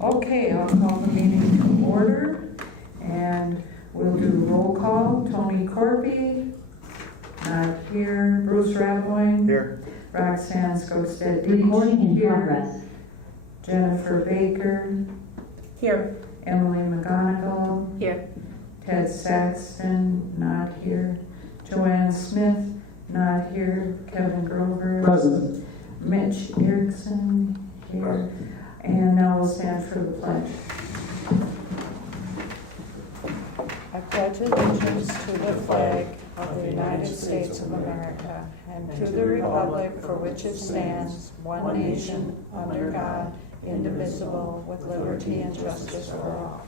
Okay, I'll call the meeting to order, and we'll do roll call. Tony Corby, not here. Bruce Radboyne. Here. Roxanne Skogstead. Recording in here. progress. Jennifer Baker. Here. Emily McGonigal. Here. Ted Saxton, not here. Joanne Smith, not here. Kevin Grover. Present. Mitch Erickson, here. And now we'll stand for the pledge. I pledge allegiance to the flag of the United States of America and to the republic for which it stands, one nation, under God, indivisible, with liberty and justice for all.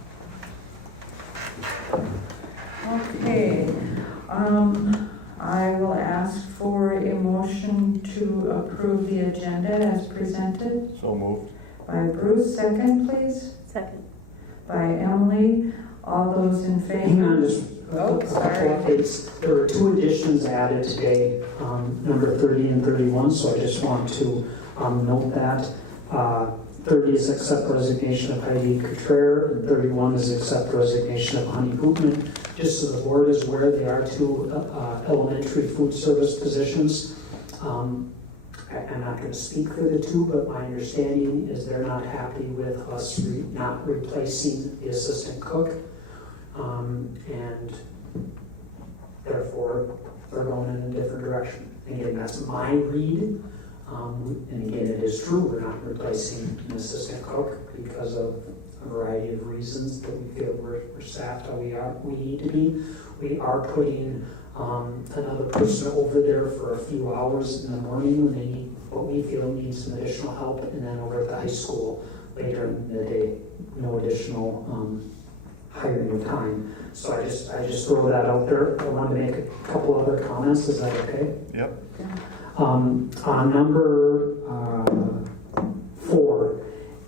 Okay, I will ask for a motion to approve the agenda as presented. So moved. By Bruce, second please. Second. By Emily. All those in favor? Hang on, just Oh, a couple sorry. updates. There were 2 additions added today, number 30 and 31, so I just want to note that. 30 is accept resignation of Heidi Coutrer, and 31 is accept resignation of Honey Bootman. Just so the board is aware, they are 2 elementary food service positions. I'm not going to speak for the 2, but my understanding is they're not happy with us not replacing the assistant cook. And therefore, they're going in a different direction. Again, that's my read. And again, it is true, we're not replacing an assistant cook because of a variety of reasons that we feel we're staffed how we need to be. We are putting another person over there for a few hours in the morning when they need what we feel needs some additional help, and then over at the high school later in the day, no additional hiring time. So I just throw that out there. I wanted to make a couple other comments. Is that okay? Yep. On number 4,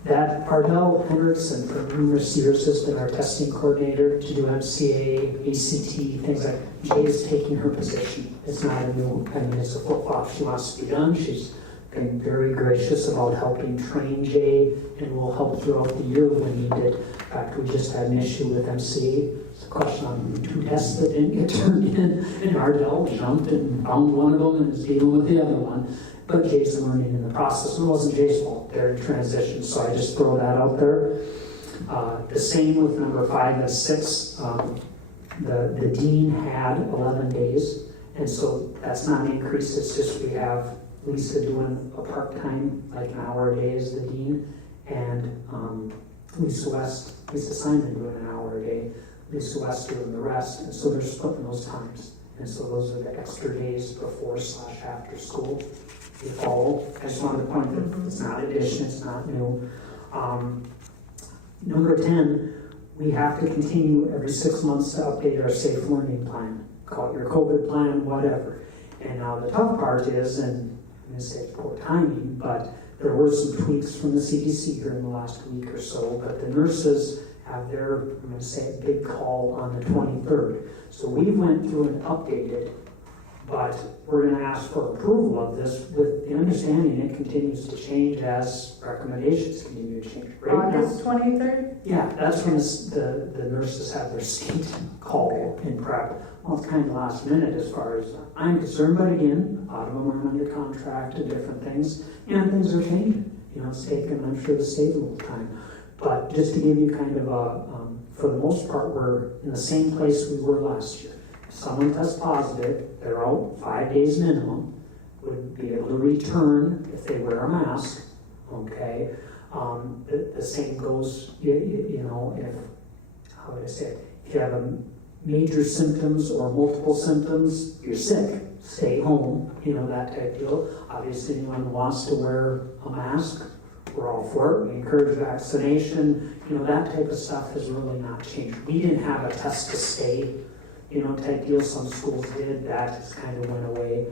that Ardell Henriksen for numerous years has been our testing coordinator to do MCA, ACT, things like Jay is taking her position. It's not a new, it's a flip-flop. She wants to be done. She's been very gracious about helping train Jay and will help throughout the year when needed. In fact, we just had an issue with MCA. It's a question on 2 tests that didn't get turned in, and Ardell jumped and found one of them and is dealing with the other one. But Jay's learning in the process. It wasn't Jay's fault. They're in transition, so I just throw that out there. The same with number 5 and 6. The dean had 11 days, and so that's not an increase. It's just we have Lisa doing a part-time, like an hour a day as the dean, and Lisa Simon doing an hour a day, Lisa West doing the rest, and so they're splitting those times. And so those are the extra days before/after school. They follow. I just wanted to point that it's not addition, it's not new. Number 10, we have to continue every 6 months to update our safe learning plan. Call it your COVID plan, whatever. And now the tough part is, and I'm going to say poor timing, but there were some tweaks from the CDC here in the last week or so, but the nurses have their, I'm going to say, a big call on the 23rd. So we went through and updated, but we're going to ask for approval of this with the understanding it continues to change as recommendations continue to change. Right August 23rd? Yeah, that's when the nurses have their state call in prep. Well, it's kind of last minute as far as I'm concerned, but again, a lot of them are under contract and different things, and things are changing. It's taken, I'm sure, the state a little time. But just to give you kind of for the most part, we're in the same place we were last year. If someone tests positive, they're out 5 days minimum, would be able to return if they wear a mask, okay? The same goes, if, how would I say it? If you have major symptoms or multiple symptoms, you're sick, stay home, that type deal. Obviously, anyone wants to wear a mask, we're all for it. We encourage vaccination, that type of stuff has really not changed. We didn't have a test to stay, type deal. Some schools did, that just kind of went away.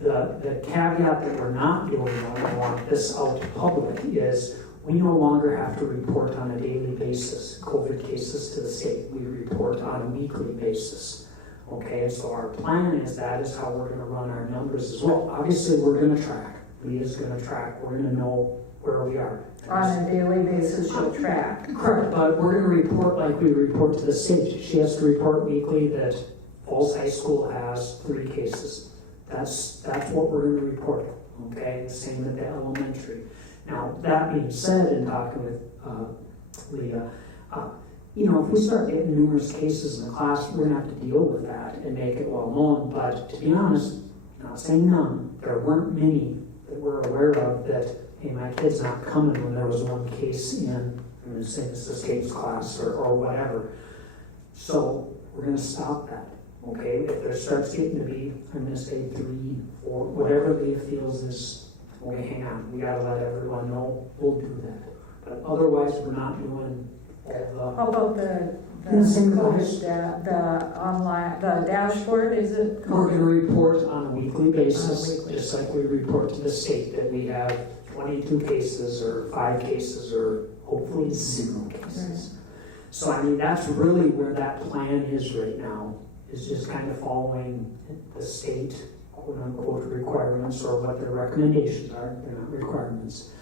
The caveat that we're not doing, and I want this out to public, is we no longer have to report on a daily basis COVID cases to the state. We report on a weekly basis. Okay, so our plan is that is how we're going to run our numbers as well. Obviously, we're going to track. We is going to track. We're going to know where we are. On a daily basis, she'll track. Correct, but we're gonna report like we report to the state. She has to report weekly that Falls High School has 3 cases. That's what we're gonna report, okay? The same at the elementary. Now, that being said, in talking with Leah, if we start getting numerous cases in the class, we're gonna have to deal with that and make it well known. But to be honest, not saying none, there weren't many that we're aware of that, hey, my kid's not coming when there was 1 case in, I'm gonna say this escapes class or whatever. So we're gonna stop that, okay? If there starts getting to be, I'm gonna say 3, 4, whatever Leah feels is, okay, hang on, we gotta let everyone know, we'll do that. But otherwise, we're not doing all How about the same COVID, goes. the online, the dashboard, is it? We're going to report on a weekly basis, On a weekly. just like we report to the state that we have 22 cases or 5 cases or hopefully 0 cases. So I mean, that's really where that plan is right now, is just kind of following the state quote unquote requirements or what their recommendations are. They're not requirements.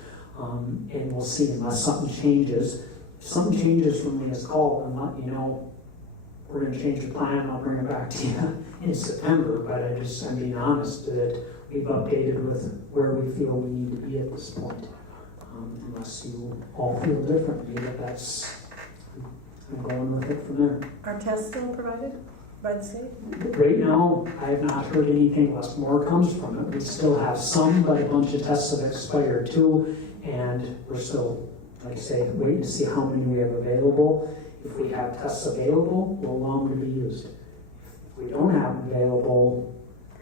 And we'll see unless something changes. If something changes from Leah's call, and let you know, we're going to change the plan. I'll bring it back to you in September. But I'm being honest that we've updated with where we feel we need to be at this point. Unless you all feel differently, but I'm going with it from there. Are tests still provided by the state? Right now, I have not heard anything unless more comes from it. We still have some, but a bunch of tests have expired too, and we're still, like I say, waiting to see how many we have available. If we have tests available, we'll allow them to be used. If we don't have them available,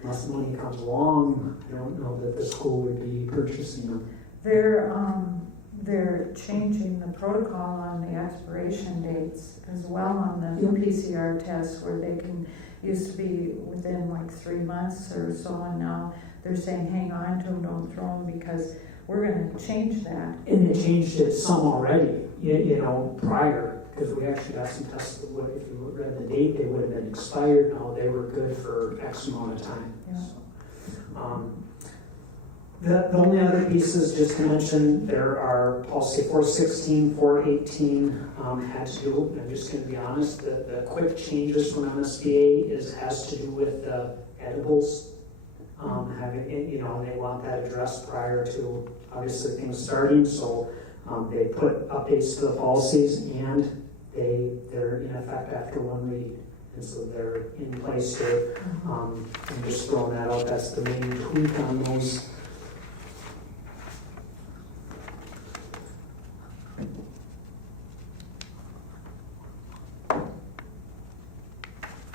unless money comes along, I don't know that the school would be purchasing them. They're changing the protocol on the expiration dates as well on the PCR tests, where they used to be within like 3 months or so, and now they're saying hang on to them, don't throw them, because we're going to change that. And they changed it some already, prior, because we actually got some tests that would, if you read the date, they would have been expired. Now they were good for X amount of time. Yeah. So, the only other pieces, just to mention, there are policy 416, 418 had to do, I'm just going to be honest, the quick changes from MSBA has to do with edibles. They want that addressed prior to obviously things starting, so they put updates to the policies and they're in effect after 1 read. And so they're in place here. I'm just throwing that out. That's the main tweak on those.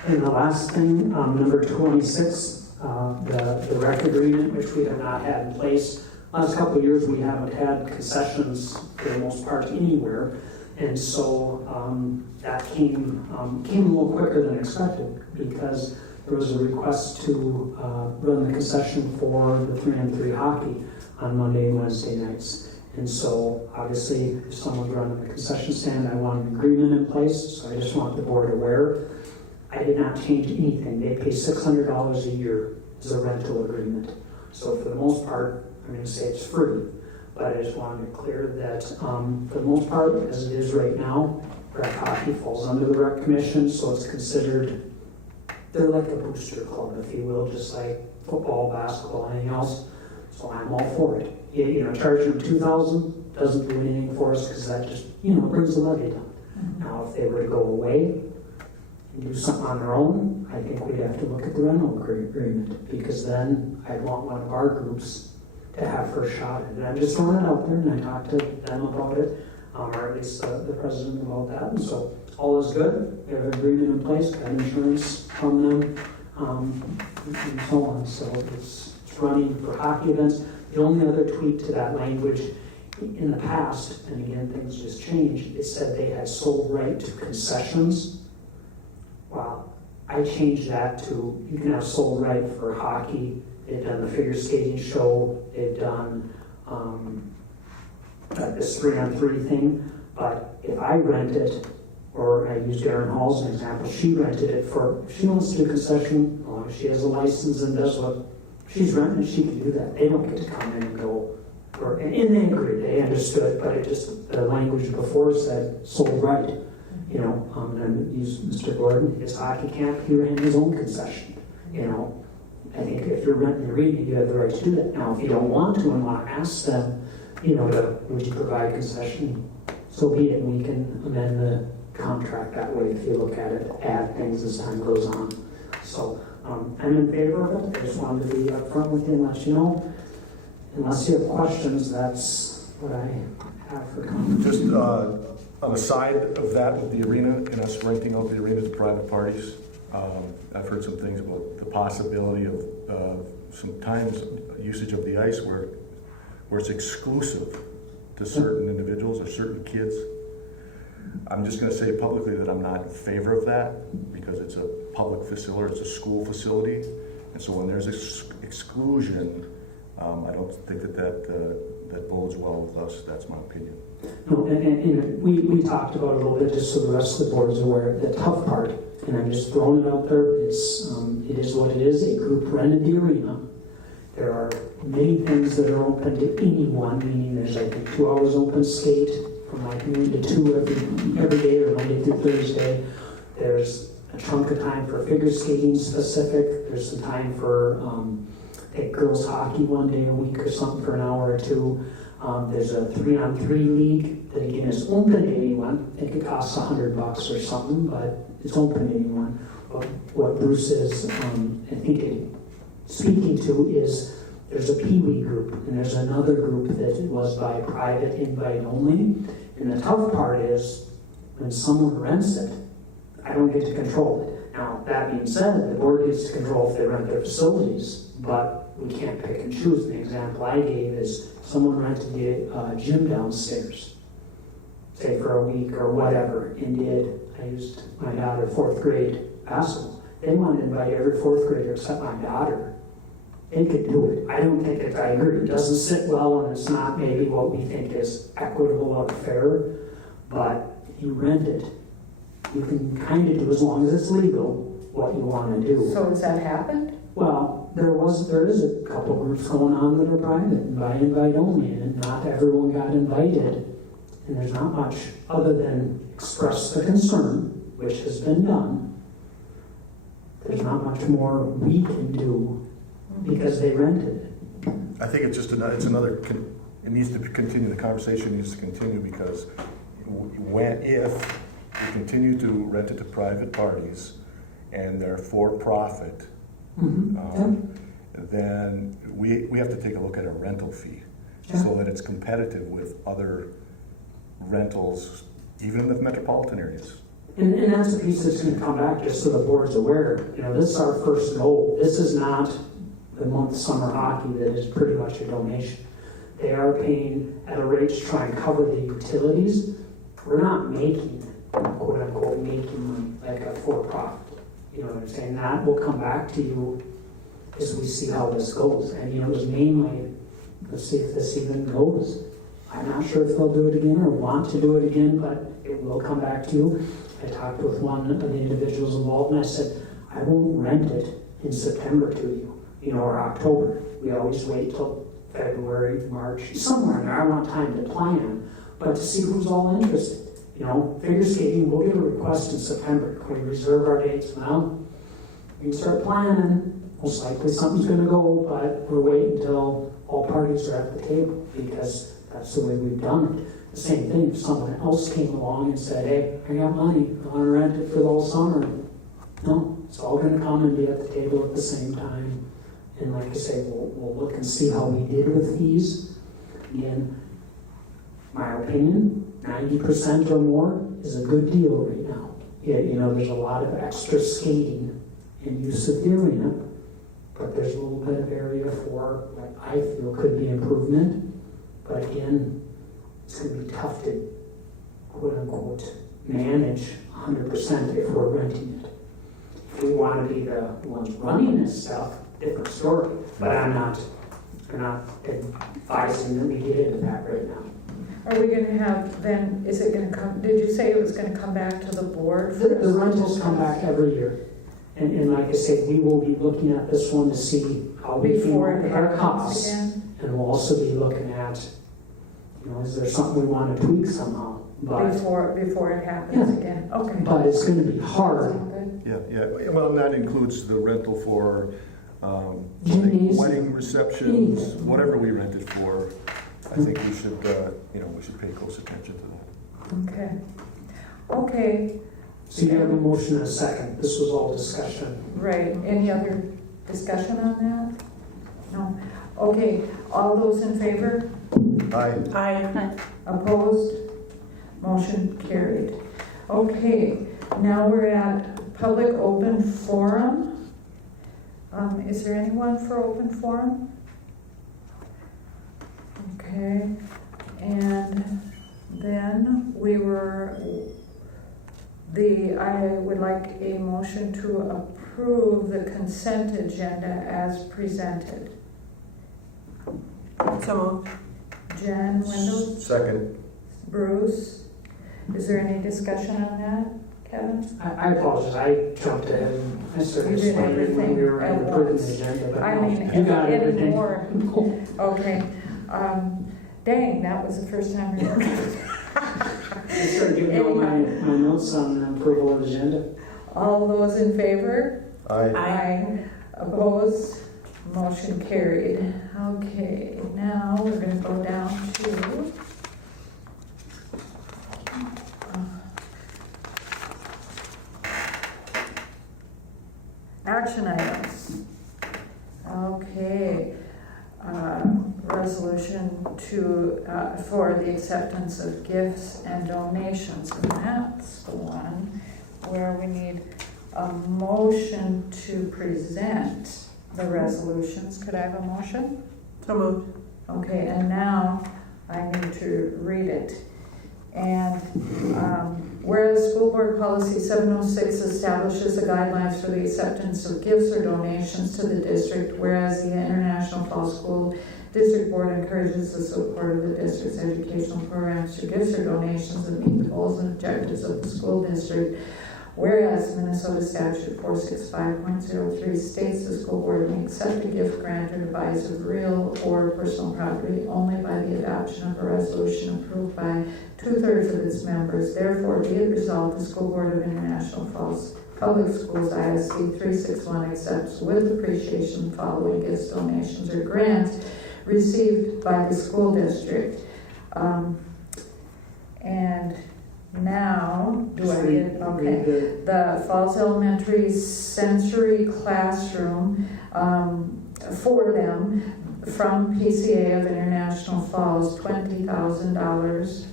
And the last thing, number 26, the rec agreement, which we have not had in place. Last couple of years, we haven't had concessions for the most part anywhere. And so that came a little quicker than expected, because there was a request to run the concession for the 3-on-3 hockey on Monday and Wednesday nights. And so obviously, if someone's running the concession stand, I want an agreement in place, so I just want the board aware. I did not change anything. They pay $600 a year as a rental agreement. So for the most part, I'm going to say it's free. But I just want to make clear that for the most part, as it is right now, rec hockey falls under the rec commission, so it's considered, they're like a booster club, if you will, just like football, basketball, anything else. So I'm all for it. Charging them $2,000 doesn't do anything for us, because that just, brings the levy down. Now, if they were to go away and do something on their own, I think we'd have to look at the rental agreement, because then I'd want one of our groups to have first shot at it. I'm just throwing it out there, and I talked to them about it, or at least the president about that. And so all is good. We have an agreement in place, got insurance from them, and so on. So it's running for hockey events. The only other tweak to that language in the past, and again, things just changed, it said they had sole right to concessions. Wow. I changed that to you can have sole right for hockey. They've done the figure skating show. They've done this 3-on-3 thing. But if I rent it, or I used Erin Hall as an example, she rented it for, if she wants to do concession, as long as she has a license and does what she's renting, she can do that. They don't get to come in and go, and they agreed, they understood, but it just, the language before said, sold right. You know, and use Mr. Gordon, his hockey camp, he ran his own concession. You know, I think if you're renting the arena, you have the right to do that. Now, if you don't want to and want to ask them, you know, would you provide concession? So be it, and we can amend the contract that way if you look at it, add things as time goes on. So I'm in favor of it. I just wanted to be upfront with you and let you know. Unless you have questions, that's what I have for comments. Just on the side of that, with the arena and us renting out the arena to private parties, I've heard some things about the possibility of sometimes usage of the ice where it's exclusive to certain individuals or certain kids. I'm just going to say publicly that I'm not in favor of that because it's a public facility, it's a school facility, and so when there's exclusion, I don't think that bodes well with us. That's my opinion. No, and we talked about it a little bit just so the rest of the board is aware. The tough part, and I'm just throwing it out there, it is what it is. A group rented the arena. There are many things that are open to anyone, meaning there's, I think, 2 hours open skate from like noon to 2 every day or Monday through Thursday. There's a chunk of time for figure skating specific. There's some time for take girls hockey one day a week or something for an hour or two. There's a 3-on-3 league that again is open to anyone. I think it costs $100 or something, but it's open to anyone. But what Bruce is, I think, speaking to is there's a Pee-wee group and there's another group that was by private invite only. And the tough part is when someone rents it, I don't get to control it. Now, that being said, the board gets to control if they rent their facilities, but we can't pick and choose. The example I gave is someone rented the gym downstairs, say for a week or whatever, and I used my daughter 4th grade basketball. They wanted to invite every 4th grader except my daughter. They could do it. I don't think I agree. It doesn't sit well and it's not maybe what we think is equitable or fair, but if you rent it, you can kind of do, as long as it's legal, what you want to do. So has that happened? Well, there is a couple groups going on that are private and by invite only, and not everyone got invited. And there's not much other than express the concern, which has been done. There's not much more we can do because they rented it. I think it's just another. It needs to continue. The conversation needs to continue because if we continue to rent it to private parties and they're for profit, then we have to take a look at a rental fee so that it's competitive with other rentals, even in the metropolitan areas. And that's a piece that's going to come back just so the board's aware. You know, this is our first goal. This is not the month summer hockey that is pretty much a donation. They are paying at a rate to try and cover the utilities. We're not making, quote unquote, making money like a for-profit. You know what I'm saying? That will come back to you as we see how this goes. And you know, it was mainly, let's see if this even goes. I'm not sure if they'll do it again or want to do it again, but it will come back to you. I talked with one of the individuals involved and I said, I won't rent it in September to you, you know, or October. We always wait till February, March, somewhere in there. I want time to plan, but to see who's all interested. You know, figure skating, we'll get a request in September. Can we reserve our dates? Well, we can start planning. Most likely something's going to go, but we're waiting until all parties are at the table because that's the way we've done it. The same thing if someone else came along and said, hey, I got money, I want to rent it for the whole summer. No, it's all going to come and be at the table at the same time. And like I say, we'll look and see how we did with fees. Again, my opinion, 90% or more is a good deal right now. You know, there's a lot of extra skating and use of the arena, but there's a little bit of area for what I feel could be improvement. But again, it's going to be tough to, quote unquote, manage 100% if we're renting it. If we want to be the ones running this stuff, different story. But I'm not advising that we get into that right now. Are we going to have, then, is it going to come, did you say it was going to come back to the board? The rentals come back every year. And like I said, we will be looking at this one to see how we feel Before with it our happens costs. again? And we'll also be looking at, is there something we want to tweak somehow? But Before it happens again, okay. But it's going to be hard. Sound good? Yeah. Well, and that includes the rental for Gymnasium. wedding receptions, whatever we rent it for. I think we should, we should pay close attention to that. Okay, So you have a motion and a second. This was all discussion. right. Any other discussion on that? No? Okay, all those in favor? Aye. Opposed? Motion carried. Okay, now we're at public open forum. Is there anyone for open forum? Okay, and then I would like a motion to approve the consent agenda as presented. So moved. Jen Wendell, Second. Bruce, is there any discussion on that, Kevin? I apologize. I jumped ahead and I started You did explaining when we were everything at approving once. the agenda. But I no, mean, you got any everything. more? Okay, dang, that was the first time. I started giving you all my notes on the approval of the agenda. All those in favor? Aye. Opposed? Motion carried. Okay, now we're going to go down to action items. Okay, resolution for the acceptance of gifts and donations, and that's the one where we need a motion to present the resolutions. Could I have a motion? So moved. Okay, and now I need to read it. And whereas School Board Policy 706 establishes the guidelines for the acceptance of gifts or donations to the district, whereas the International Falls School District Board encourages the support of the district's educational programs through gifts or donations that meet the goals and objectives of the school district, whereas Minnesota Statute 465.03 states the school board may accept a gift, grant, or devise of real or personal property only by the adoption of a resolution approved by 2/3 of its members. Therefore, be it resolved, the School Board of International Falls Public Schools, ISD 361, accepts with appreciation the following gifts, donations, or grants received by the school district. And now, the Falls Elementary Sensory Classroom for them from PCA of International Falls, $20,000,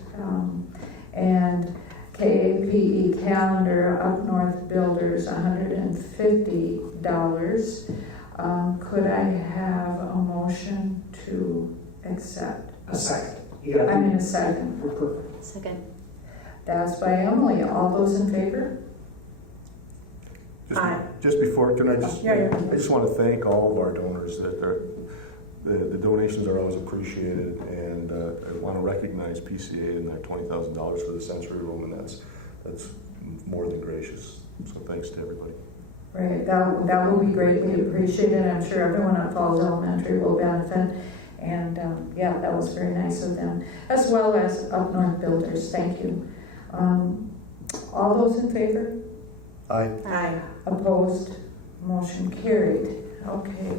and KAPE Calendar Up North Builders, $150. Could I have a motion to accept? A second. You got I mean, a second. We're perfect. Second. That's by Emily. All those in favor? Aye. Just before, can I just? Yeah. I just want to thank all of our donors. That the donations are always appreciated, and I want to recognize PCA and their $20,000 for the sensory room, and that's more than gracious. So thanks to everybody. Right, that will be greatly appreciated. I'm sure everyone at Falls Elementary will benefit. And yeah, that was very nice of them, as well as Up North Builders. Thank you. All those in favor? Aye. Opposed? Motion carried. Okay,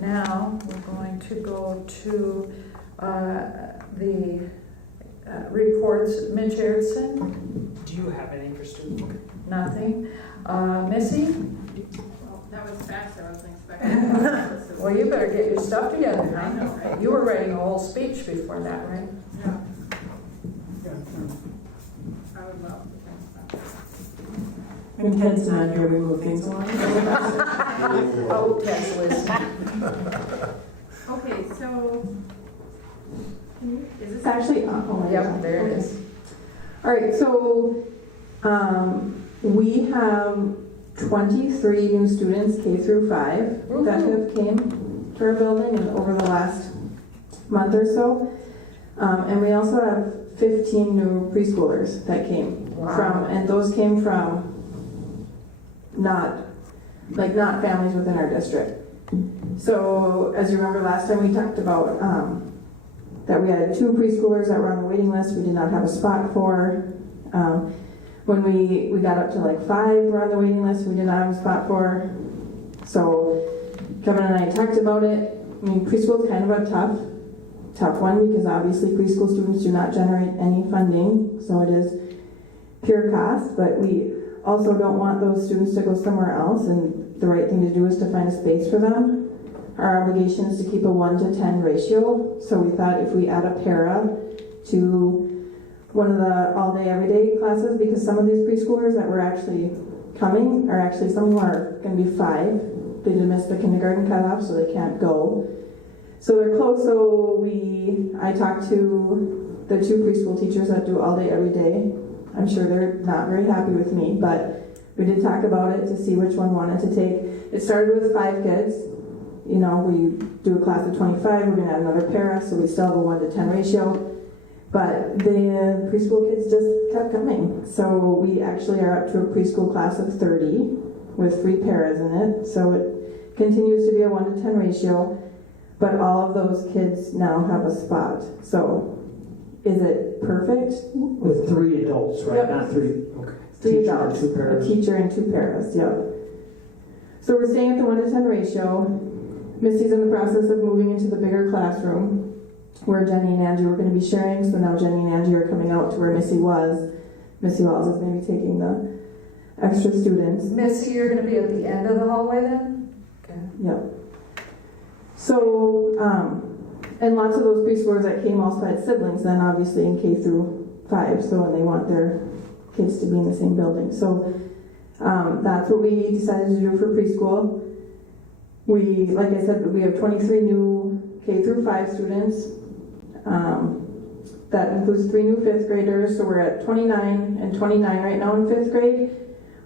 now we're going to go to the reports. Mitch Erickson? Do you have any for student? Nothing. Missy? Well, that was fast, I wasn't expecting. Well, you better get your stuff together, I know, huh? right? You were writing a whole speech before that, right? Yeah. I would love to think When Ted's not here, we move things along. Oh, Ted's listening. Okay, so, is this Actually, Yep, there it is. All right, so we have 23 new students, K through 5, that have came to our building over the last month or so. And we also have 15 new preschoolers that came from, and those came from not families within our district. So, as you remember last time, we talked about that we had 2 preschoolers that were on the waiting list we did not have a spot for. When we got up to like 5 were on the waiting list we did not have a spot for. So, Kevin and I talked about it. I mean, preschool is kind of a tough one because obviously preschool students do not generate any funding, so it is pure cost, but we also don't want those students to go somewhere else, and the right thing to do is to find a space for them. Our obligation is to keep a 1-to-10 ratio, so we thought if we add a para to one of the all-day, everyday classes, because some of these preschoolers that were actually coming are actually, some of them are going to be 5. They did miss the kindergarten cutoff, so they can't go. So they're close, so I talked to the 2 preschool teachers that do all day, every day. I'm sure they're not very happy with me, but we did talk about it to see which one wanted to take. It started with 5 kids. You know, we do a class of 25, we're going to add another para, so we still have a 1-to-10 ratio. But the preschool kids just kept coming. So we actually are up to a preschool class of 30 with 3 paras in it. So it continues to be a 1-to-10 ratio. But all of those kids now have a spot. So, is it perfect? With 3 adults, right? Yep. Not 3. Okay. 3 Teacher and adults, 2 paras. a teacher and 2 paras, yeah. So we're staying at the 1-to-10 ratio. Missy's in the process of moving into the bigger classroom where Jenny and Angie were going to be sharing. So now Jenny and Angie are coming out to where Missy was. Missy Wells is going to be taking the extra students. Missy, you're going to be at the end of the hallway then? Okay. Yep. So, and lots of those preschoolers that came also had siblings then obviously in K through 5, so when they want their kids to be in the same building. So that's what we decided to do for preschool. We, like I said, we have 23 new K through 5 students. That includes 3 new 5th graders, so we're at 29 and 29 right now in 5th grade.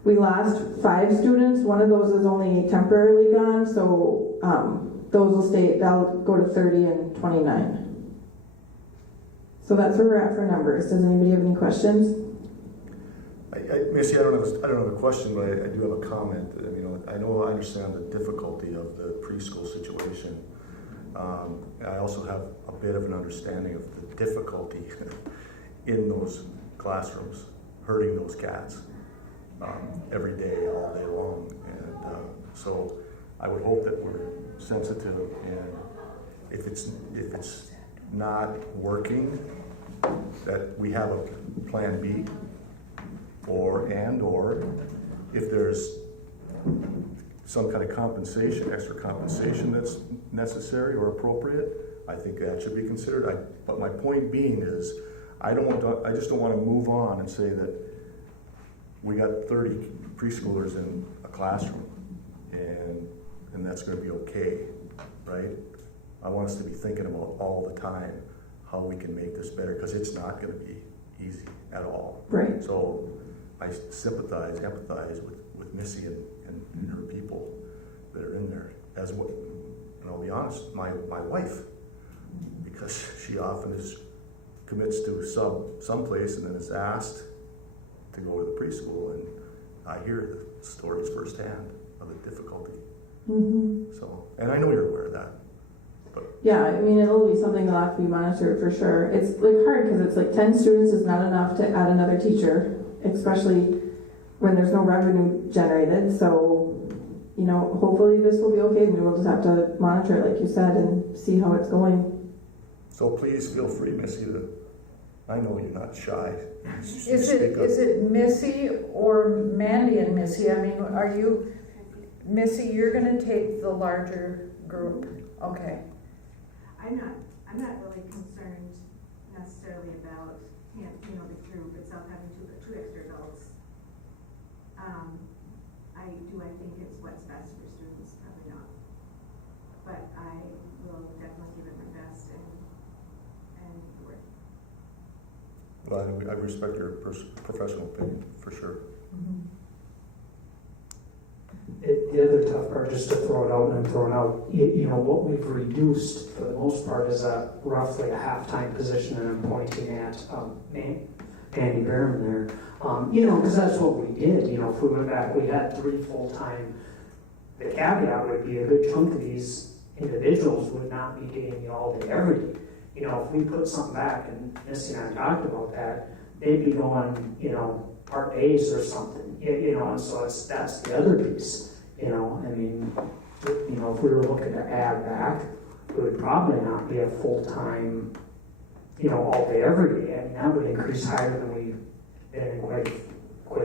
We lost 5 students. One of those is only temporarily gone, so those will stay, they'll go to 30 and 29. So that's where we're at for numbers. Does anybody have any questions? Missy, I don't have a question, but I do have a comment. I understand the difficulty of the preschool situation. I also have a bit of an understanding of the difficulty in those classrooms, herding those cats every day, all day long. And so I would hope that we're sensitive, and if it's not working, that we have a plan B, or if there's some kind of compensation, extra compensation that's necessary or appropriate, I think that should be considered. But my point being is, I just don't want to move on and say that we got 30 preschoolers in a classroom and that's going to be okay, right? I want us to be thinking about all the time how we can make this better, because it's not going to be easy at all. Right. So I sympathize, empathize with Missy and her people that are in there. As what, and I'll be honest, my wife, because she often commits to someplace and then is asked to go to the preschool, and I hear the stories firsthand of the difficulty. Mm-hmm. So, and I know you're aware of that. But yeah, I mean, it'll be something that'll have to be monitored for sure. It's like hard because it's like 10 students is not enough to add another teacher, especially when there's no revenue generated. So, hopefully this will be okay. We will just have to monitor it, like you said, and see how it's going. so please feel free, Missy, I know you're not shy. Is it Missy or Mandy and Missy? I mean, are you, Missy, you're going to take the larger group? Okay. I'm not really concerned necessarily about, the group itself having two extra adults. I think it's what's best for students? Probably not. But I will definitely give it my best and work. Well, I respect your professional opinion, for sure. Mm-hmm. The other tough part, just to throw it out and throw it out, what we've reduced for the most part is roughly a half-time position, and I'm pointing at Andy Behrman there. Because that's what we did. If we went back, we had 3 full-time the caveat would be a good chunk of these individuals would not be getting the all day, every day. You know, if we put something back, and Missy and I talked about that, they'd be going, you know, part days or something, you know, and so that's the other piece, you know, I mean, you know, if we were looking to add back, it would probably not be a full-time, you know, all day, every day, and that would increase higher than we've been in quite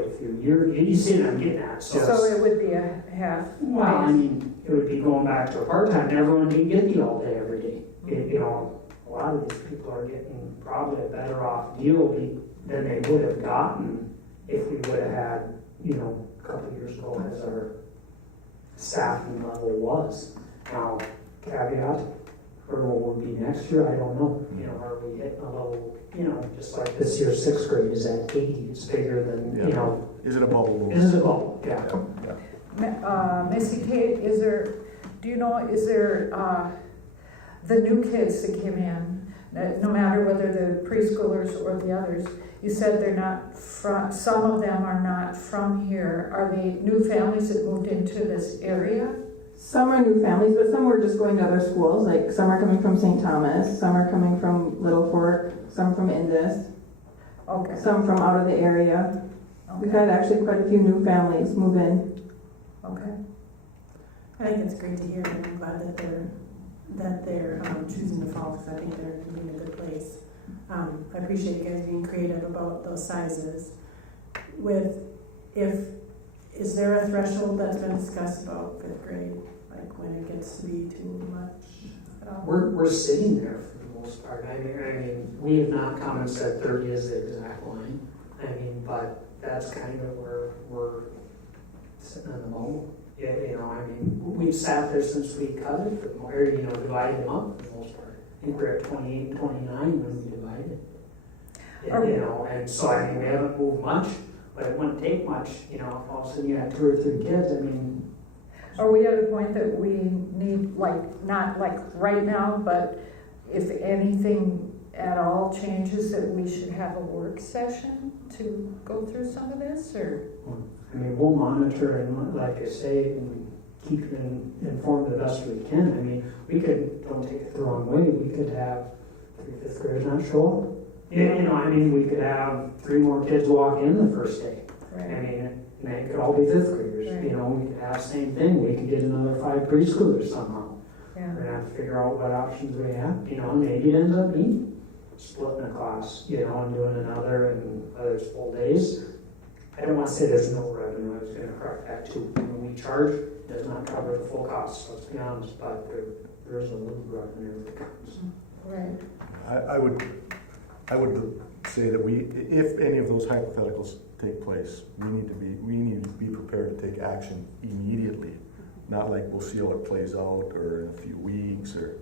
a few years. You see what I'm getting at, So it would be a half. well, I mean, it would be going back to a part-time, and everyone didn't get the all day every day. You know, a lot of these people are getting probably a better off deal than they would have gotten if we would have had, you know, a couple of years ago as our staffing level was. Now, caveat, or what would be next year, I don't know. You know, are we hitting a level, you know, just like this year's 6th grade is at 80, it's bigger than, you Yeah. know, Is it a bubble? is it a bubble? Yeah. Missy Kate, is there the new kids that came in, no matter whether the preschoolers or the others, you said they're not from, some of them are not from here. Are they new families that moved into this area? Some are new families, but some were just going to other schools. Like some are coming from St. Thomas, some are coming from Little Fork, some from Indus, Okay. some from out of the area. We've Okay. had actually quite a few new families move in. Okay. I think it's great to hear, and I'm glad that they're choosing to fall, because I think they're going to be in a good place. I appreciate you guys being creative about those sizes. Is there a threshold that's been discussed about 5th grade, like when it gets to be too much at all? We're sitting there for the most part. I mean, we have not come and said 30 is the exact line. I mean, but that's kind of where we're sitting on the moment. Yeah, you know, I mean, we've sat there since we cut it, or, you know, divided them up for the most part. I think we're at 28 and 29 when we divided. Are we- You know, and so, I mean, we haven't moved much, but it wouldn't take much, you know, if all of a sudden you had 2 or 3 kids, I mean. Are we at a point that we need, like, not like right now, but if anything at all changes, that we should have a work session to go through some of this, or? I mean, we'll monitor and, like I say, and keep you informed the best we can. I mean, we could, don't take it the wrong way, we could have 3 5th graders not show up. You know, I mean, we could have 3 more kids walk in the first day. I mean, and they could all be 5th graders. Right. You know, we could have same thing, we could get another 5 preschoolers somehow. Yeah. We're gonna have to figure out what options we have, you know, maybe it ends up being splitting a class, you know, and doing another, and whether it's full days. I don't want to say there's no revenue, I was gonna correct that too. When we charge, it does not cover the full cost, let's be honest, but there's a little revenue that comes. Right. I would say that if any of those hypotheticals take place, we need to be prepared to take action immediately. Not like we'll see how it plays out or in a few weeks, or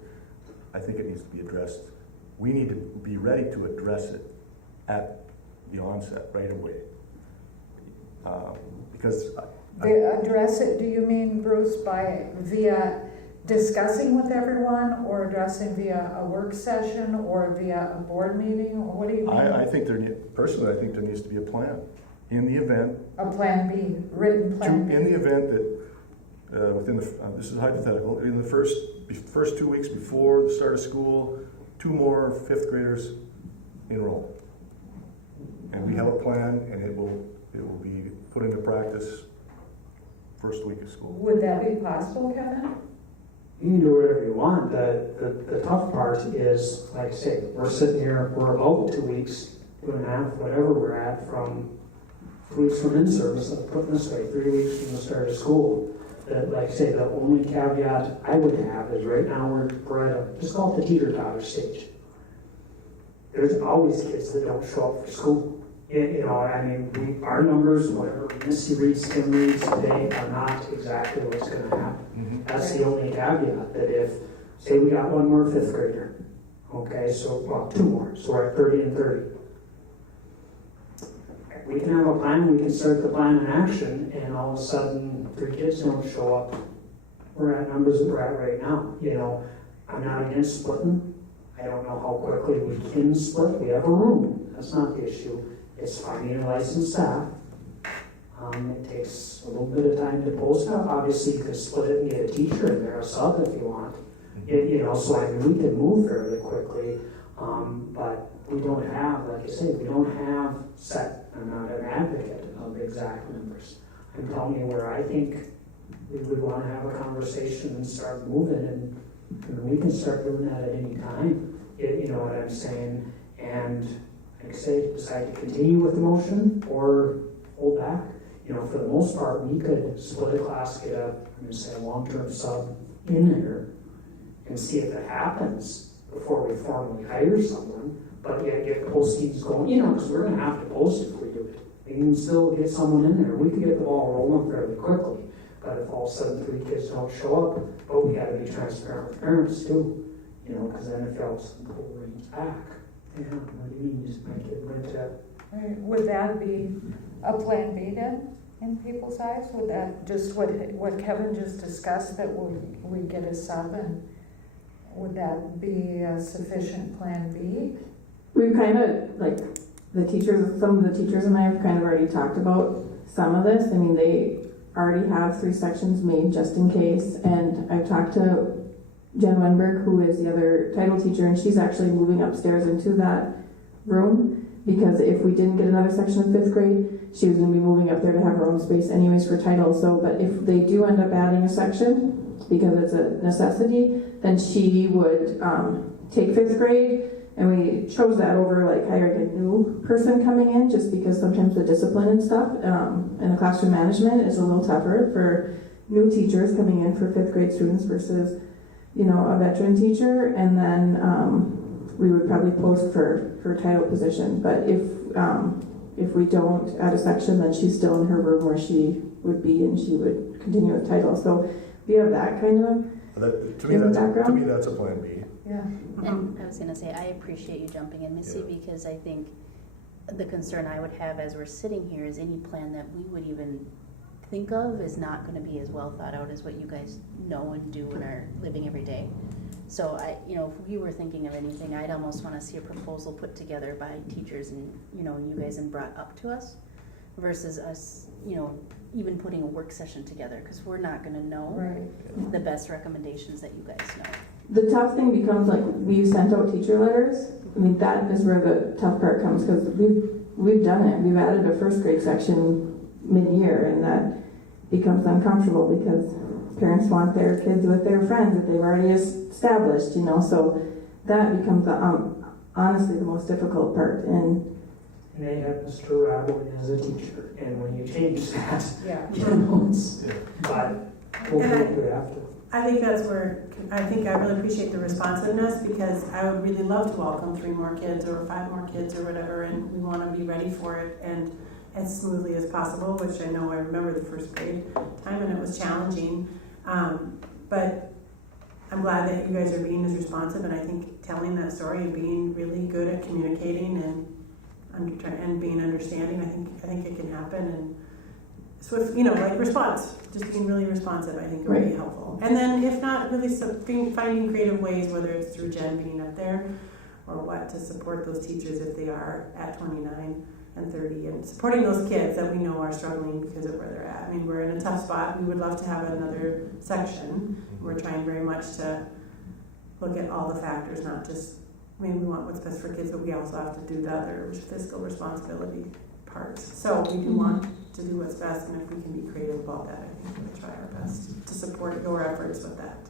I think it needs to be addressed. We need to be ready to address it at the onset right away. Because Address it, do you mean, Bruce, via discussing with everyone, or addressing via a work session, or via a board meeting, or what do you mean? I think personally, I think there needs to be a plan in the event. A plan B, written plan B. In the event that within this is hypothetical, in the first 2 weeks before the start of school, 2 more 5th graders enroll, and we have a plan, and it will be put into practice first week of school. Would that be possible, Kevin? You can do whatever you want. The tough part is, like I say, we're sitting here, we're about 2 weeks, 2.5, whatever we're at, from 2 weeks from in-service, let's put it this way, 3 weeks from the start of school. Like I say, the only caveat I would have is right now we're at a, just call it the teeter-totter stage. There's always kids that don't show up for school. You know, I mean, our numbers, whatever Missy reads, Tim reads today, are not exactly what's going to happen. Mm-hmm. That's the only caveat, that if, say we got 1 more 5th grader, okay, so, well, 2 more, so we're at 30 and 30. We can have a plan, we can start the plan in action, and all of a sudden, 3 kids don't show up. We're at numbers that we're at right now, you know. I'm not against splitting. I don't know how quickly we can split. We have a room. That's not the issue. It's finding a licensed staff. It takes a little bit of time to post up. Obviously, you could split it and get a teacher in there, a sub if you want. So I mean, we can move fairly quickly, but we don't have, like I say, we don't have set, I'm not an advocate of exact numbers. I'm telling you where I think we would want to have a conversation and start moving, and we can start doing that at any time. You know what I'm saying? And like I say, decide to continue with the motion or hold back. For the most part, we could split a class, get I'm going to say a long-term sub in there, and see if it happens before we formally hire someone. But yeah, get postings going, because we're going to have to post if we do it. We can still get someone in there. We could get the ball rolling fairly quickly. But if all of a sudden 3 kids don't show up, but we got to be transparent with parents too, because then if all of a sudden pull reins back, what do you mean, just make it went to... Right. Would that be a plan B then, in people's eyes? Would that, just what Kevin just discussed, that we get a sub, and would that be a sufficient plan B? We've kind of, like, some of the teachers and I have kind of already talked about some of this. I mean, they already have 3 sections made just in case, and I've talked to Jen Wenberg, who is the other title teacher, and she's actually moving upstairs into that room, because if we didn't get another section of 5th grade, she was going to be moving up there to have her own space anyways for title. So, but if they do end up adding a section, because it's a necessity, then she would take 5th grade, and we chose that over like hiring a new person coming in, just because sometimes the discipline and stuff and the classroom management is a little tougher for new teachers coming in for 5th grade students versus, a veteran teacher. And then we would probably post for title position. But if we don't add a section, then she's still in her room where she would be, and she would continue with title. So we have that kind of to me, that's a plan B. Yeah. And I was going to say, I appreciate you jumping in, Missy, because I think the concern I would have as we're sitting here is any plan that we would even think of is not going to be as well thought out as what you guys know and do and are living every day. So if we were thinking of anything, I'd almost want to see a proposal put together by teachers and, you guys, and brought up to us versus us, even putting a work session together, because we're not going to know the best recommendations that you guys know. The tough thing becomes, like, we've sent out teacher letters. I mean, that is where the tough part comes, because we've done it. We've added a 1st grade section mid-year, and that becomes uncomfortable because parents want their kids with their friends that they've already established, so that becomes honestly the most difficult part. And they have Mr. Rabble as a teacher, and when you change that, but we'll get to it after. I think that's where, I really appreciate the responsiveness, because I would really love to welcome 3 more kids or 5 more kids or whatever, and we want to be ready for it and as smoothly as possible, which I know I remember the 1st grade time, and it was challenging. But I'm glad that you guys are being as responsive, and I think telling that story and being really good at communicating and being understanding, I think it can happen. And swift, like response, just being really responsive, I think would be helpful. And then if not, really finding creative ways, whether it's through Jen being up there or what, to support those teachers if they are at 29 and 30, and supporting those kids that we know are struggling because of where they're at. I mean, we're in a tough spot. We would love to have another section. We're trying very much to look at all the factors, not just, we want what's best for kids, but we also have to do the other fiscal responsibility parts. So we do want to do what's best, and if we can be creative about that, I think we'll try our best to support your efforts with that.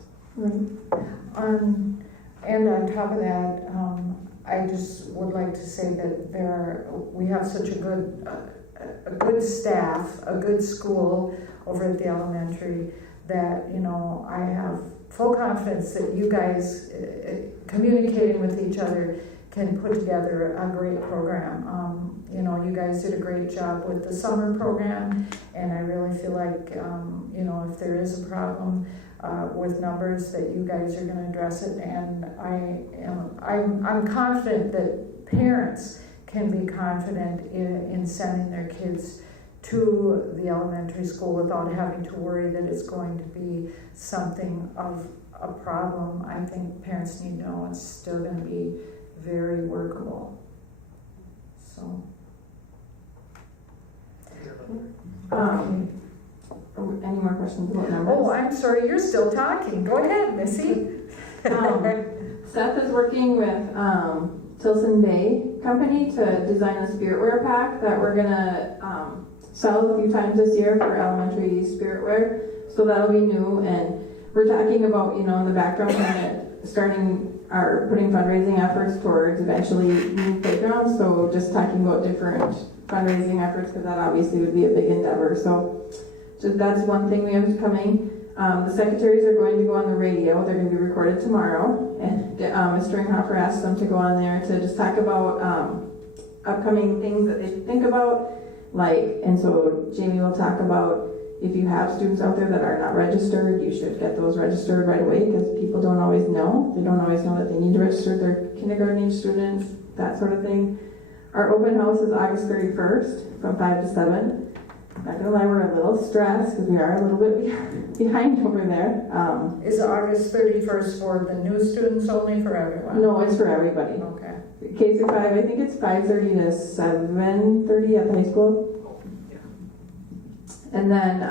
And on top of that, I just would like to say that we have such a good staff, a good school over at the elementary, that I have full confidence that you guys communicating with each other can put together a great program. You guys did a great job with the summer program, and I really feel like if there is a problem with numbers, that you guys are going to address it. And I'm confident that parents can be confident in sending their kids to the elementary school without having to worry that it's going to be something of a problem. I think parents need to know it's still going to be very workable. So. Any more questions about numbers? Oh, I'm sorry, you're still talking. Go ahead, Missy. Seth is working with Tilson Bay Company to design a spiritware pack that we're gonna sell a few times this year for elementary spiritware. So that'll be new, and we're talking about, in the background, kind of putting fundraising efforts towards eventually new playgrounds. So just talking about different fundraising efforts, because that obviously would be a big endeavor. So just that's one thing we have coming. The secretaries are going to go on the radio. They're going to be recorded tomorrow. And Mr. Ringhofer asked them to go on there to just talk about upcoming things that they should think about. And so Jamie will talk about if you have students out there that are not registered, you should get those registered right away, because people don't always know. They don't always know that they need to register their kindergarten age students, that sort of thing. Our open house is August 31st from 5 to 7. Not gonna lie, we're a little stressed because we are a little bit behind over there. Is August 31st for the new students only, for everyone? No, it's for everybody. Okay. K through 5, I think it's 5:30 to 7:30 at the high school. And then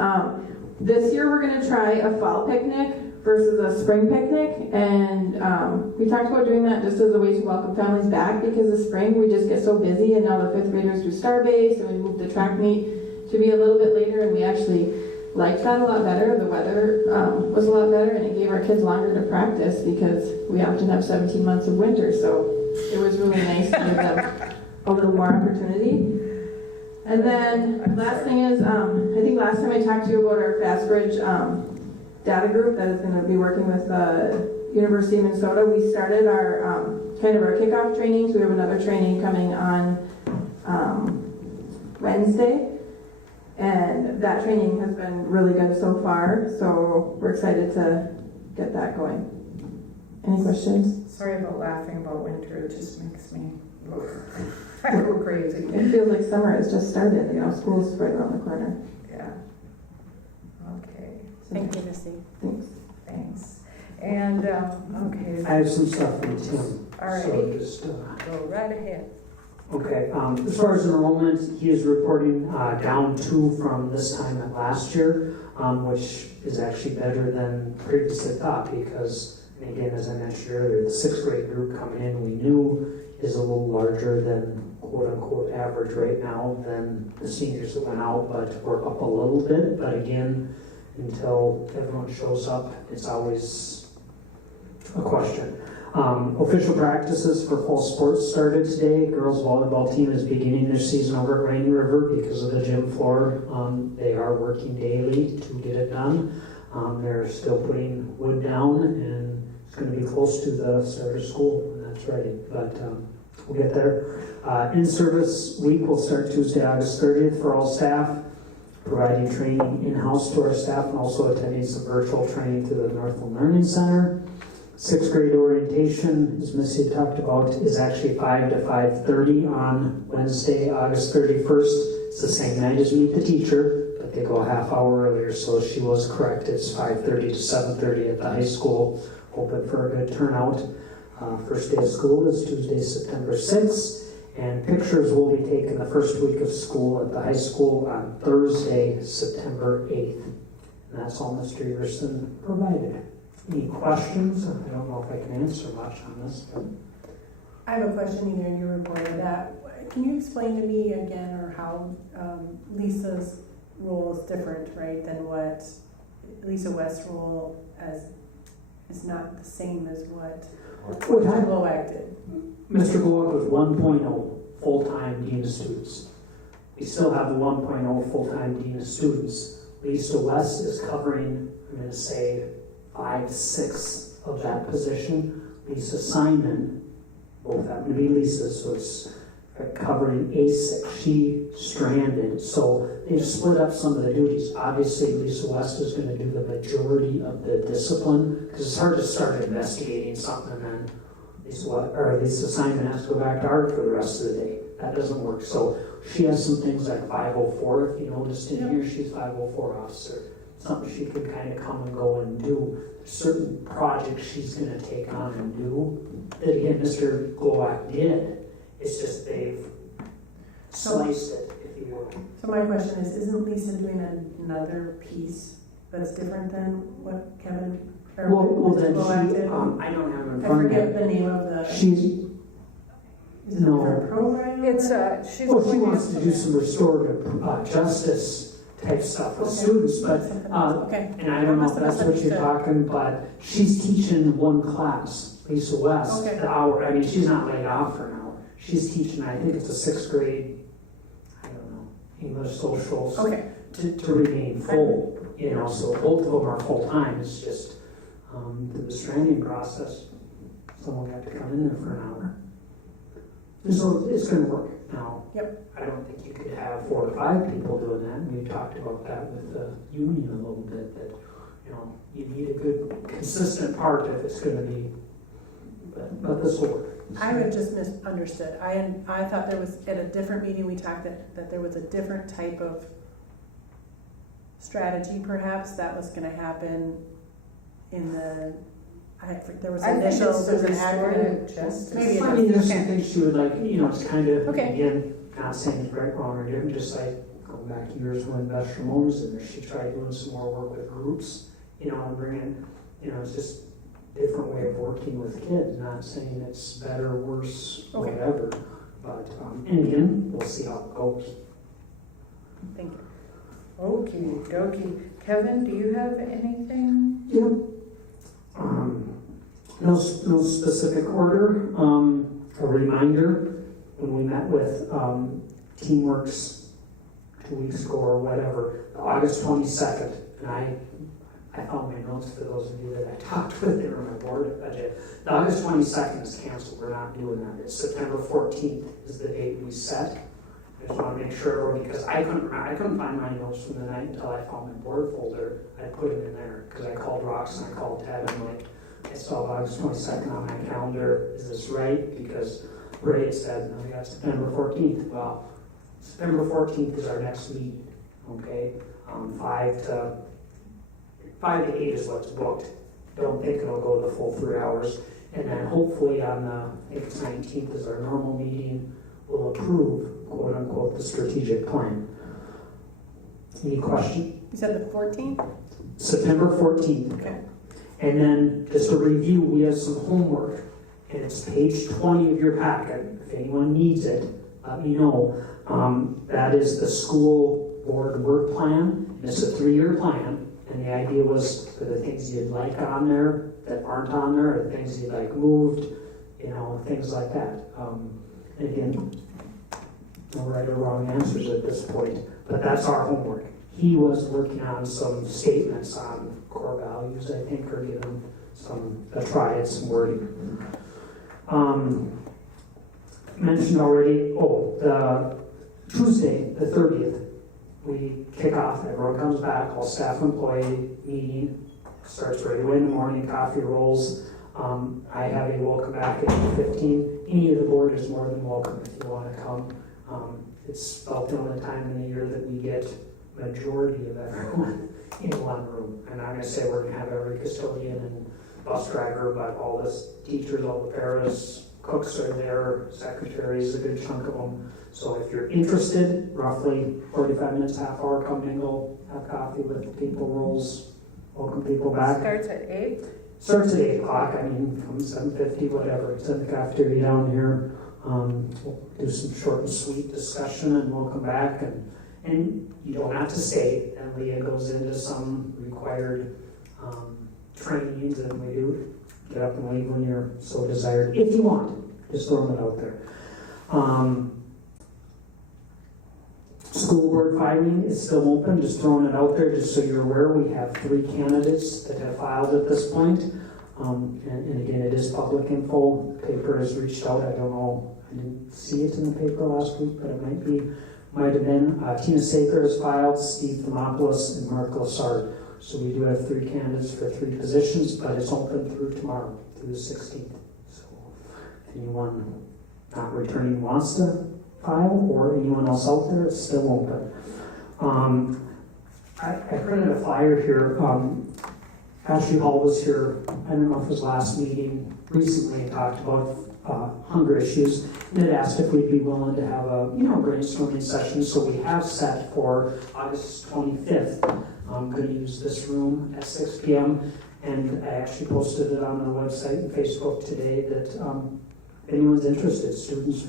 this year we're gonna try a fall picnic versus a spring picnic, and we talked about doing that just as a way to welcome families back, because the spring we just get so busy, and now the 5th graders do Starbase, and we moved the track meet to be a little bit later, and we actually liked that a lot better. The weather was a lot better, and it gave our kids longer to practice, because we often have 17 months of winter, so it was really nice to give them a little more opportunity. And then last thing is, I think last time I talked to you about our FastBridge data group that is going to be working with the University of Minnesota. We started our kind of our kickoff trainings. We have another training coming on Wednesday. And that training has been really good so far, so we're excited to get that going. Any questions? Sorry about laughing about winter, it just makes me go crazy. It feels like summer has just started, school's right around the corner. Yeah. Okay, Thank you, Missy. Thanks. thanks. And, okay, I have some stuff from Tim. all right, So just, go right ahead. okay, as far as enrollment, he is reporting down 2 from this time at last year, which is actually better than previously thought, because, and again, as I mentioned earlier, the 6th grade group coming in, we knew is a little larger than quote-unquote average right now than the seniors that went out, but we're up a little bit. But again, until everyone shows up, it's always a question. Official practices for fall sports started today. Girls volleyball team is beginning their season over at Rainy River because of the gym floor. They are working daily to get it done. They're still putting wood down, and it's going to be close to the start of school when that's ready. But we'll get there. In-service week will start Tuesday, August 30th for all staff, providing training in-house to our staff and also attending some virtual training through the Northland Learning Center. 6th grade orientation, as Missy talked about, is actually 5 to 5:30 on Wednesday, August 31st. It's the same night as Meet the Teacher, but they go a half hour earlier, so she was correct. It's 5:30 to 7:30 at the high school. Hoping for a good turnout. First day of school is Tuesday, September 6th, and pictures will be taken the first week of school at the high school on Thursday, September 8th. And that's all Mr. Everson provided. Any questions? I don't know if I can answer much on this. But I have a question either in your report or that. Can you explain to me again, or how Lisa's role is different, right, than what Lisa West's role is not the same as what Mr. Glowacke did? Mr. Glowacke was 1.0 full-time Dean of Students. We still have the 1.0 full-time Dean of Students. Lisa West is covering, I'm going to say, 5/6 of that position. Lisa Simon, both happen to be Lisa, so it's covering A6. She stranded, so they've split up some of the duties. Obviously, Lisa West is going to do the majority of the discipline, because it's hard to start investigating something and then Lisa Simon has to go back to art for the rest of the day. That doesn't work. So she has some things like 504, if you noticed in here, she's 504 officer. Something she can kind of come and go and do. There's certain projects she's going to take on and do that, again, Mr. Glowacke did. It's just they've sliced it, if you will. So my question is, isn't Lisa doing another piece that's different than what Kevin? or Well, then Boaz she, did? I don't have her in I front of forget me. the name of the, She's, is it no. her program? It's, she's. well, she going wants to do some restorative justice type stuff with Okay. students, but, Something else. Okay. and I don't know if that's what you're talking, but she's teaching one class, Lisa West, Okay. the hour, I mean, she's not laid off for an hour. She's teaching, I think it's a 6th grade, I don't know, English socials. Okay, To remain full, you know, so both of them are full-time, it's just, through the training process, someone had to come in there for an hour. And so it's gonna work now. Yep. I don't think you could have 4 or 5 people doing that, and we talked about that with the union a little bit, that, you know, you need a good, consistent part if it's gonna be, but this will work. I had just misunderstood. I thought there was, at a different meeting, we talked that there was a different type of strategy perhaps that was gonna happen in the, there was I think it's initials, the there's an acronym. restorative justice. Maybe it I mean, there's some Okay. things she would like, you know, it's kind of, Okay. again, not saying it's right, wrong, or different, just like going back years when Beth Ramon was in there, she tried doing some more work with groups, you know, and bringing, you know, it's just a different way of working with kids, not saying it's better, worse, Okay. whatever, but, and again, we'll see how it goes. Thank you. Okey dokey. Kevin, do you have anything? Yep. No specific order. A reminder, when we met with Teamworks 2 weeks ago or whatever, August 22nd, and I found my notes for those of you that I talked with, they were on my board budget. The August 22nd is canceled, we're not doing that. It's September 14th is the date we set. I just want to make sure, because I couldn't find my notes from the night until I found my board folder. I put it in there, because I called Rox and I called Ted, I'm like, I saw August 22nd on my calendar, is this right? Because Ray had said, no, we got September 14th. Well, September 14th is our next meeting, okay? 5 to 8 is what's booked. Don't think it'll go the full 3 hours. And then hopefully on the, I think it's 19th is our normal meeting, we'll approve, quote unquote, the strategic plan. Any question? You said the 14th? September 14th. Okay. And then, just a review, we have some homework, and it's page 20 of your packet. If anyone needs it, let me know. That is the school board work plan, and it's a 3-year plan, and the idea was for the things you'd like on there that aren't on there, or things you'd like moved, you know, things like that. And again, no right or wrong answers at this point, but that's our homework. He was working on some statements on core values, I think, or given a try at some wording. Mentioned already, the Tuesday, the 30th, we kick off, everyone comes back, all staff employee meeting, starts right away in the morning, coffee rolls. I have a welcome back at 8:15. Any of the board is more than welcome if you want to come. It's about the only time in the year that we get majority of everyone in one room. And I'm going to say we're going to have every custodian and bus driver, but all the teachers, all the paras, cooks are there, secretaries, a good chunk of them. So if you're interested, roughly 45 minutes, half hour, come mingle, have coffee with the people, rolls, welcome people back. Starts at 8? Starts at 8 o'clock, I mean, from 7:50, whatever, it's in the cafeteria down here. We'll do some short and sweet discussion and we'll come back and you don't have to stay. And Leah goes into some required trainings and we do get up and leave when you're so desired, if you want, just throwing it out there. School board filing is still open, just throwing it out there, just so you're aware. We have 3 candidates that have filed at this point. And again, it is public info. The paper has reached out. I don't know, I didn't see it in the paper last week, but it might have been. Tina Saker has filed, Steve Thermopoulos, and Mark Lassard. So we do have 3 candidates for 3 positions, but it's open through tomorrow, through the 16th. So if anyone not returning wants to file, or anyone else out there, it's still open. I printed a flyer here. Ashley Hall was here, I don't know if it was last meeting, recently, and talked about hunger issues, and had asked if we'd be willing to have a brainstorming session. So we have set for August 25th. I'm going to use this room at 6 p.m. And I actually posted it on the website and Facebook today that if anyone's interested, students,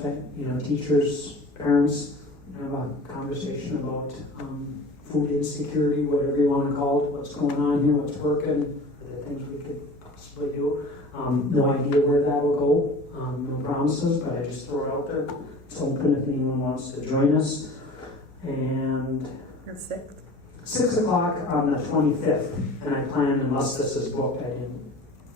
teachers, parents, have a conversation about food insecurity, whatever you want to call it, what's going on here, what's working, the things we could possibly do. No idea where that will go, no promises, but I just throw it out there. It's open if anyone wants to join us. And It's 6. 6 o'clock on the 25th, and I plan, unless this is booked, I didn't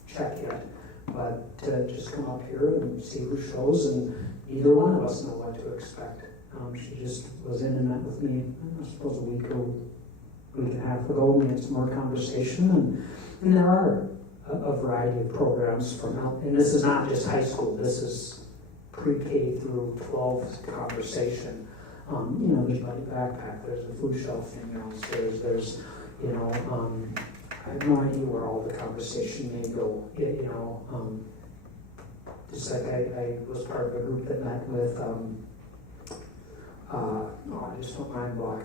check yet, but to just come up here and see who shows, and neither one of us know what to expect. She just was in and met with me, I suppose a week and a half ago. We had some more conversation, and there are a variety of programs from out, and this is not just high school, this is pre-K through 12 conversation. There's Buddy Backpack, there's a food shelf thing downstairs, there's, I have no idea where all the conversation may go. Just like I was part of a group that met with, I just don't mind block,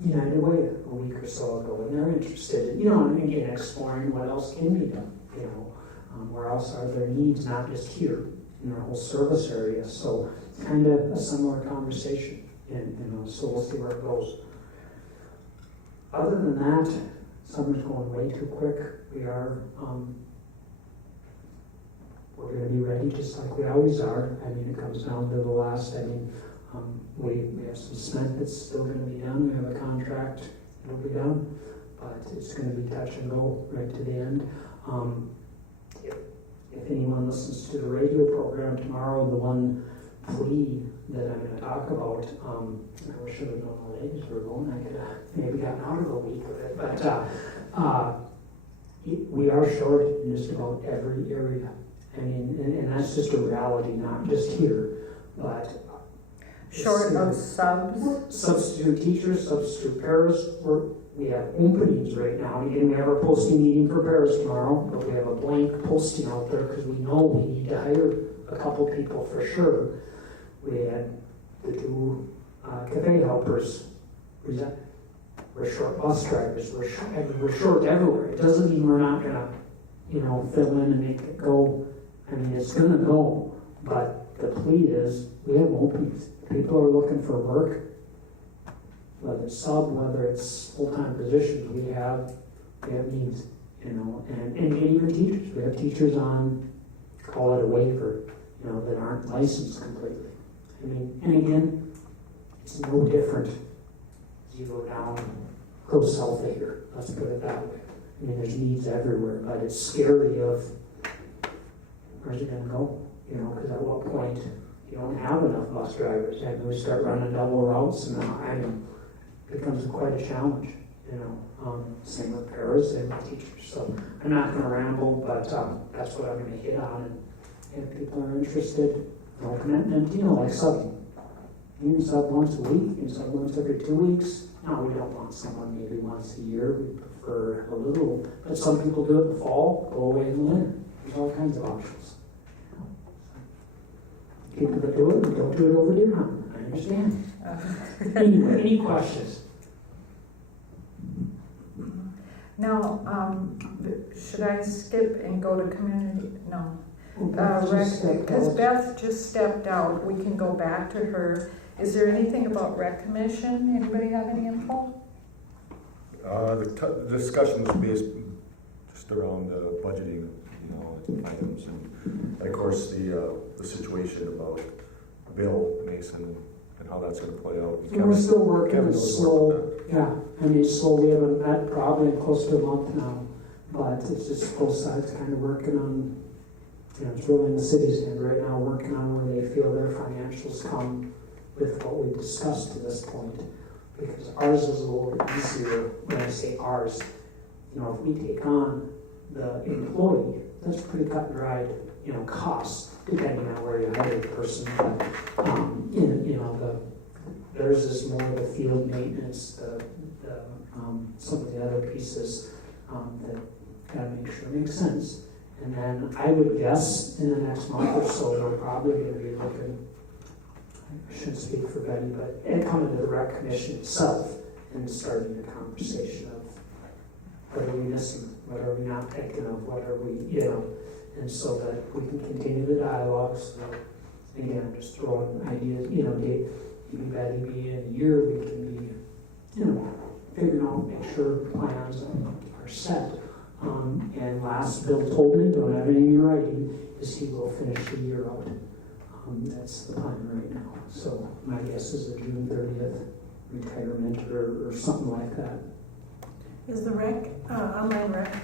United Way a week or so ago, and they're interested in, again, exploring what else can be done, where else are there needs, not just here, in our whole service area. So it's kind of a similar conversation, and so we'll see where it goes. Other than that, summer's going way too quick. We're going to be ready just like we always are. It comes down to the last, we have some cement that's still going to be done. We have a contract, it'll be done, but it's going to be touch and go right to the end. If anyone listens to the radio program tomorrow, the one plea that I'm going to talk about, I wish I would have known the ladies were going. I could have maybe gotten out of a week of it, but we are short in just about every area. And that's just a reality, not just here, but Short of subs. Substitute teachers, substitute paras. We have openings right now. Again, we have our posting meeting for paras tomorrow, but we have a blank posting out there because we know we need to hire a couple people for sure. We had the 2 cafe helpers. We're short bus drivers. We're short everywhere. It doesn't mean we're not gonna, fill in and make it go. It's gonna go, but the plea is we have openings. People are looking for work, whether it's sub, whether it's full-time positions. We have needs, and even teachers. We have teachers on, call it a waiver, that aren't licensed completely. And again, it's no different as you go south of here. Let's put it that way. There's needs everywhere, but it's scary of where's it going to go? Because at what point you don't have enough bus drivers, and we start running double routes, and it becomes quite a challenge. Same with paras and teachers. So I'm not going to ramble, but that's what I'm going to hit on. And if people are interested, no commitment. Like subbing. You can sub once a week, you can sub once every 2 weeks. No, we don't want someone maybe once a year. We prefer a little, but some people do it in the fall, go away in the winter. There's all kinds of options. People that do it, don't do it over deer hunt. I understand. Anyway, any questions? Now, should I skip and go to community? No. Just Because Beth just stepped out, we can go back to her. Is there anything about rec commission? Anybody have any info? The discussion was based just around budgeting, items, and of course the situation about Bill Mason and how that's going to play out. And we're still working. It's slow. Yeah, it's slow. We haven't met probably in close to a month now, but it's just both sides kind of working on. It's really in the city's hand right now, working on where they feel their financials come with what we discussed to this point. Because ours is a little easier. When I say ours, if we take on the employee, that's pretty cut and dried, costs, depending on where you hire the person. But, theirs is more the field maintenance, some of the other pieces that gotta make sure it makes sense. And then I would guess in the next month or so, we're probably gonna be looking, I shouldn't speak for Betty, but coming to the rec commission itself and starting the conversation of what are we missing, what are we not thinking of, what are we, and so that we can continue the dialogue. So again, just throwing ideas, maybe Betty be in a year, we can be, figuring out, make sure plans are set. And last, Bill told me, don't have anything in writing, is he will finish the year out. That's the plan right now. So my guess is a June 30th retirement or something like that. Is the rec, online rec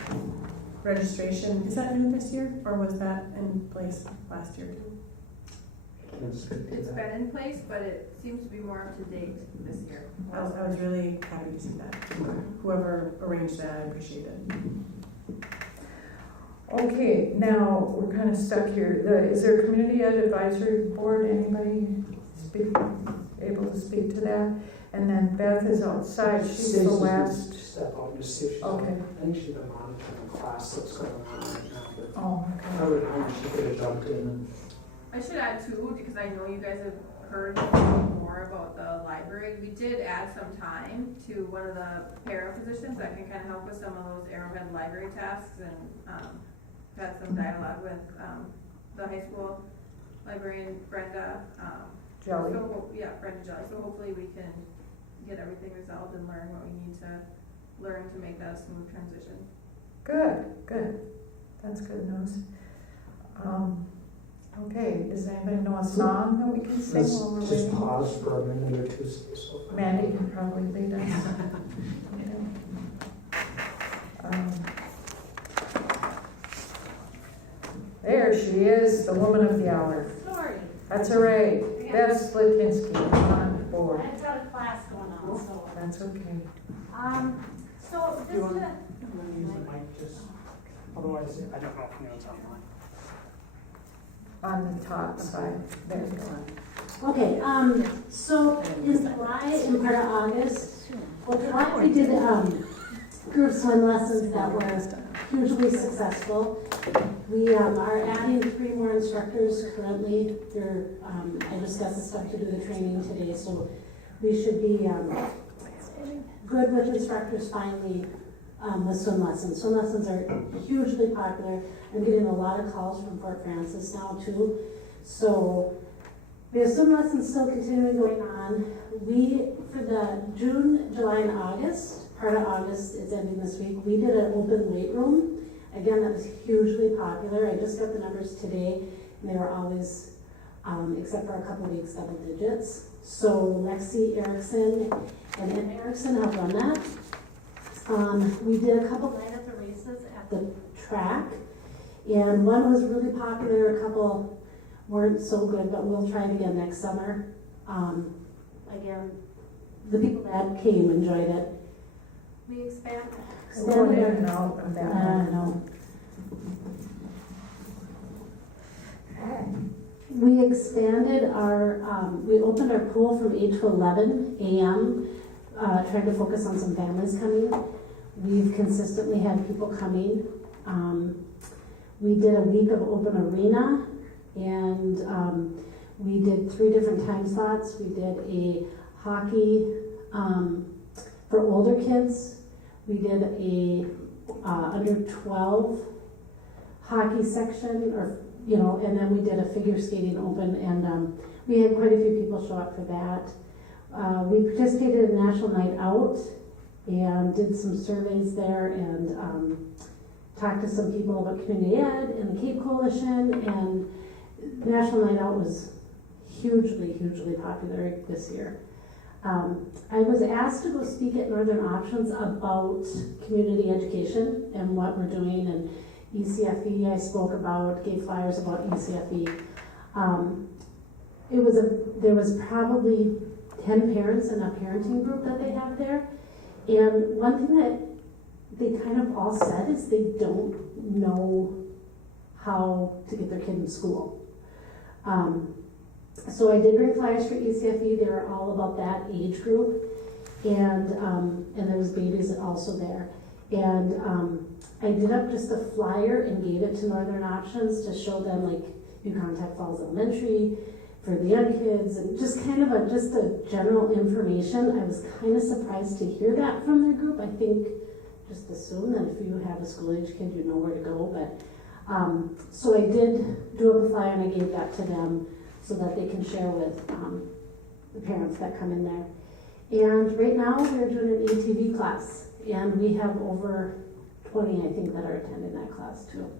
registration, is that new this year, or was that in place last year too? I can't speak to It's that. been in place, but it seems to be more up to date this year. I was really happy to see that. Whoever arranged that, I appreciate it. Okay, now, we're kind of stuck here. Is there a community ed advisory board? Anybody able to speak to that? And then Beth is outside, she's the Stacy's last. gonna step out and just see if she's, Okay. I think she's been monitoring the class that's going on right now, but Oh, I okay. would hope she could have jumped in and I should add too, because I know you guys have heard more about the library. We did add some time to one of the para positions that can kind of help with some of those Arrowhead library tasks, and had some dialogue with the high school librarian Brenda. Jelly. Yeah, Brenda Jelly. So hopefully we can get everything resolved and learn what we need to learn to make that a smooth transition. Good. That's good news. Okay, does anybody know a song that we can sing let's while we're just waiting? pause for a minute or two. So Mandy can probably lead us. There she is, the woman of the hour. Sorry, That's all right. Beth Splitinsky on board. I've got a class going on, so, That's okay. so just You want- to, I'm gonna use the mic just, otherwise, I don't know if anyone's online. On the top side. There you go. okay, so in July and part of August, well, July we did, group swim lessons that were hugely successful. We are adding 3 more instructors currently. I just got the stuff to do the training today, so we should be good with instructors finally with swim lessons. Swim lessons are hugely popular. I'm getting a lot of calls from Fort Francis now too. So we have swim lessons still continuing going on. For the June, July, and August, part of August is ending this week, we did an open weight room. Again, that was hugely popular. I just got the numbers today, and they were always, except for a couple of weeks, double digits. So Lexi Erickson and Ann Erickson have run that. We did a couple light up the races at the track, and one was really popular, a couple weren't so good, but we'll try it again next summer. Again, the people that came enjoyed it. We Going in and out of that one. no. We expanded we opened our pool from 8 to 11 a.m., trying to focus on some families coming. We've consistently had people coming. We did a week of open arena, and we did 3 different time slots. We did a hockey for older kids. We did a under 12 hockey section, and then we did a figure skating open, and we had quite a few people show up for that. We participated in National Night Out and did some surveys there, and talked to some people about community ed and the Cape Coalition, and National Night Out was hugely popular this year. I was asked to go speak at Northern Options about community education and what we're doing, and ECFE I spoke about, gave flyers about ECFE. There was probably 10 parents in a parenting group that they have there, and one thing that they kind of all said is they don't know how to get their kid in school. So I did bring flyers for ECFE. They were all about that age group, and there was babies also there. And I did up just a flyer and gave it to Northern Options to show them, like, you contact Falls Elementary for the young kids, and just kind of just a general information. I was kind of surprised to hear that from their group. I think just assume that if you have a school-age kid, you know where to go. But so I did do up a flyer and I gave that to them so that they can share with the parents that come in there. And right now we're doing an ATV class, and we have over 20, I think, that are attending that class too.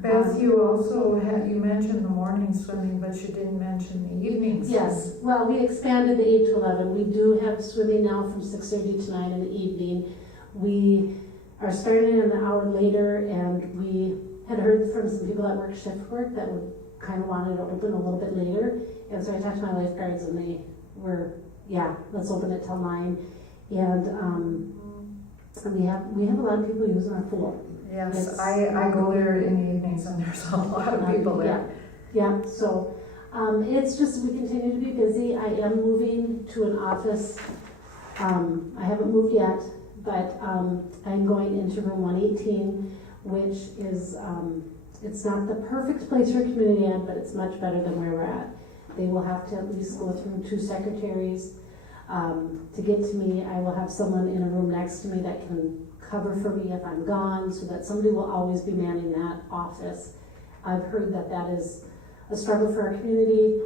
Beth, you also had, you mentioned the morning swimming, but you didn't mention the evening swimming. Yes, well, we expanded the 8 to 11. We do have swimming now from 6:30 to 9 in the evening. We are starting an hour later, and we had heard from some people that work shift work that would kind of wanted to open a little bit later. And so I talked to my lifeguards, and they were, yeah, let's open it till 9. And we have a lot of people using our pool. Yes, I go there in the evenings and there's a lot of people there. Yeah, so it's just, we continue to be busy. I am moving to an office. I haven't moved yet, but I'm going into room 118, which is, it's not the perfect place for community ed, but it's much better than where we're at. They will have to at least go through 2 secretaries to get to me. I will have someone in a room next to me that can cover for me if I'm gone, so that somebody will always be manning that office. I've heard that that is a struggle for our community.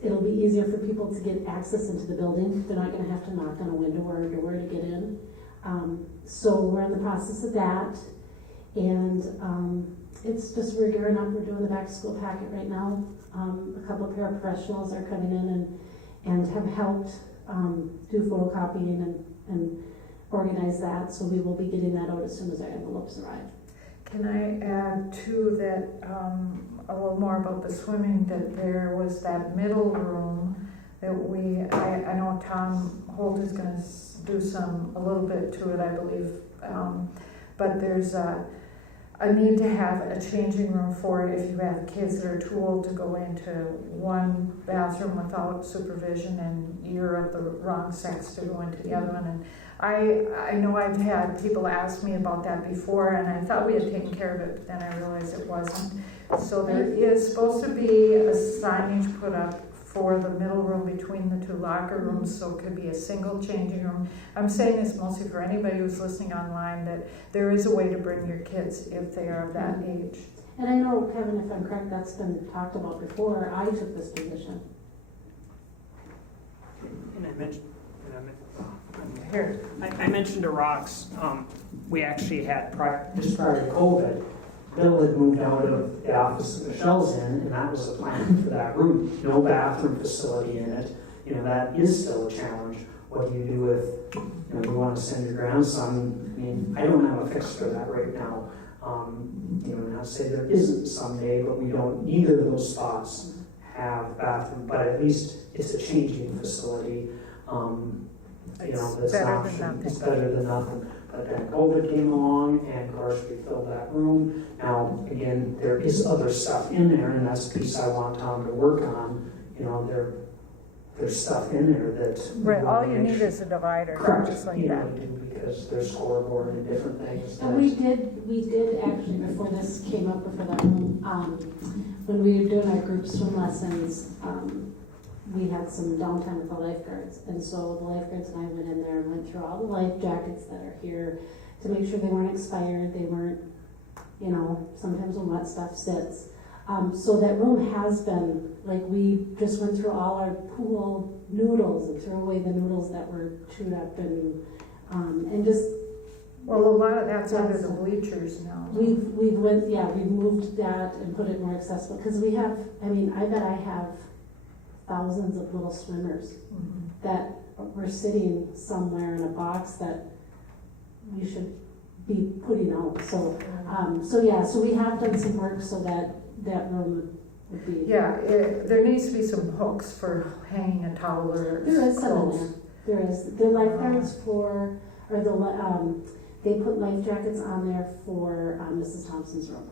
It'll be easier for people to get access into the building. They're not going to have to knock on a window or a door to get in. So we're in the process of that, and it's just, we're gearing up. We're doing the back to school packet right now. A couple of paraprofessionals are coming in and have helped do photocopying and organize that, so we will be getting that out as soon as our envelopes arrive. Can I add too that a little more about the swimming, that there was that middle room that I know Tom Holt is going to do a little bit to it, I believe, but there's a need to have a changing room for it if you have kids that are too old to go into one bathroom without supervision, and you're of the wrong sex to go into the other one. And I know I've had people ask me about that before, and I thought we had taken care of it, but then I realized it wasn't. So there is supposed to be a signage put up for the middle room between the 2 locker rooms, so it could be a single changing room. I'm saying this mostly for anybody who's listening online, that there is a way to bring your kids if they are of that age. And I know, Kevin, if I'm correct, that's been talked about before. I took this position. And I mentioned to Rox, we actually had Just prior to COVID, Bill had moved out of the office that Michelle's in, and that was the plan for that room. No bathroom facility in it. You know, that is still a challenge. What do you do if, you know, you want to send your grandson? I mean, I don't have a fix for that right now. You know, not to say there isn't someday, but we don't, either of those spots have bathroom, but at least it's a changing facility. You know, that's an option. It's better than nothing. But then COVID came along, and of course we filled that room. Now, again, there is other stuff in there, and that's the piece I want Tom to work on. You know, there's stuff in there that Right, all you need is a divider, correct, just like you that. know, because there's scoreboard and different things. And we did actually, before this came up, before that room, when we were doing our group swim lessons, we had some downtime with the lifeguards. And so the lifeguards and I went in there and went through all the life jackets that are here to make sure they weren't expired, they weren't, you know, sometimes when wet stuff sits. So that room has been, like, we just went through all our pool noodles and threw away the noodles that were chewed up and just. Well, a lot of that's under the bleachers now. We've moved that and put it more accessible, because we have, I mean, I bet I have thousands of little swimmers that were sitting somewhere in a box that we should be putting out. So we have done some work so that that room would be. Yeah, there needs to be some hooks for hanging a towel or There is some in clothes. there. There is. The lifeguards they put life jackets on there for Mrs. Thompson's room.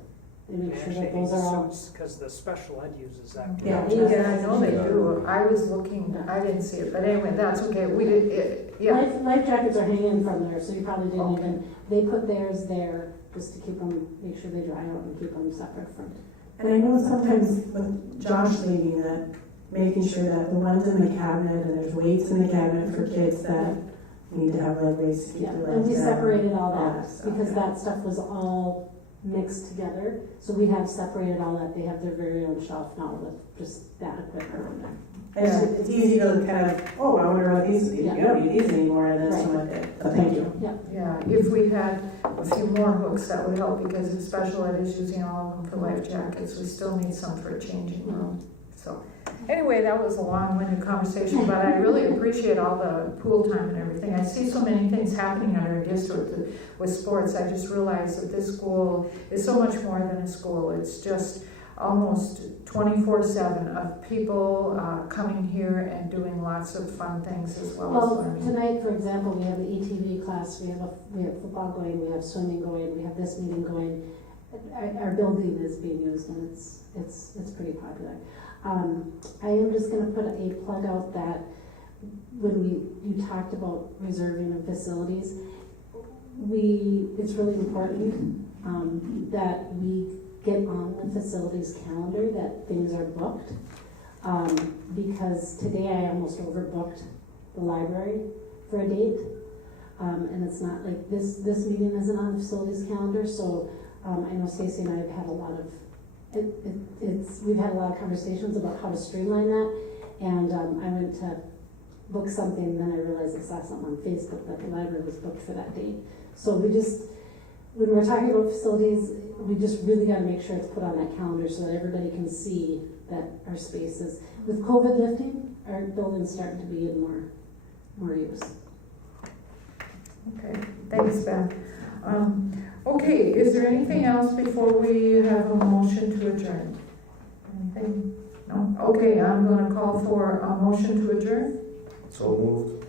They make sure that Actually, those are all, because the special ed uses that. Yeah, I know they do. I was looking, I didn't see it, but anyway, that's okay. We did, life jackets are hanging from there, so you probably didn't even, they put theirs there just to keep them, make sure they dry out and keep them separate from. And I know sometimes with Josh leaving that, making sure that the ones in the cabinet, and there's weights in the cabinet for kids that need to have leg weights to keep Yeah, their and legs we down. separated all all that, that stuff, because yeah. that stuff was all mixed together. So we have separated all that, they have their very own shelf now with just that equipment. And it's easy to kind of, oh, I wonder what these, you don't need these anymore, and that's Right. what, so thank you. yeah, if we had a few more hooks, that would help, because if special ed is using all of them for life jackets, we still need some for a changing room. So, anyway, that was a long-winded conversation, but I really appreciate all the pool time and everything. I see so many things happening in our district with sports. I just realized that this school is so much more than a school. It's just almost 24/7 of people coming here and doing lots of fun things as well as Well, learning. tonight, for example, we have the ETV class, we have football going, we have swimming going, we have this meeting going. Our building is being used, and it's pretty popular. I am just gonna put a plug out that when you talked about reserving of facilities, it's really important that we get on the facilities calendar, that things are booked. Because today I almost overbooked the library for a date. And it's not like, this meeting isn't on the facilities calendar, so I know Stacy and I have had a lot of, we've had a lot of conversations about how to streamline that. And I went to book something, and then I realized I saw something on Facebook that the library was booked for that date. So when we're talking about facilities, we just really gotta make sure it's put on that calendar so that everybody can see that our spaces, with COVID lifting, our building's starting to be in more use. Okay, thanks, Beth. Okay, is there anything else before we have a motion to adjourn? Anything? No? Okay, I'm gonna call for a motion to adjourn. So moved.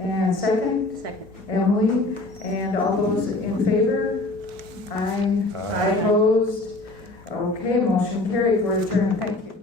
And second? Second. Emily, and all those in favor? Aye. Aye. Opposed? Okay, motion carried, we're adjourned, thank you.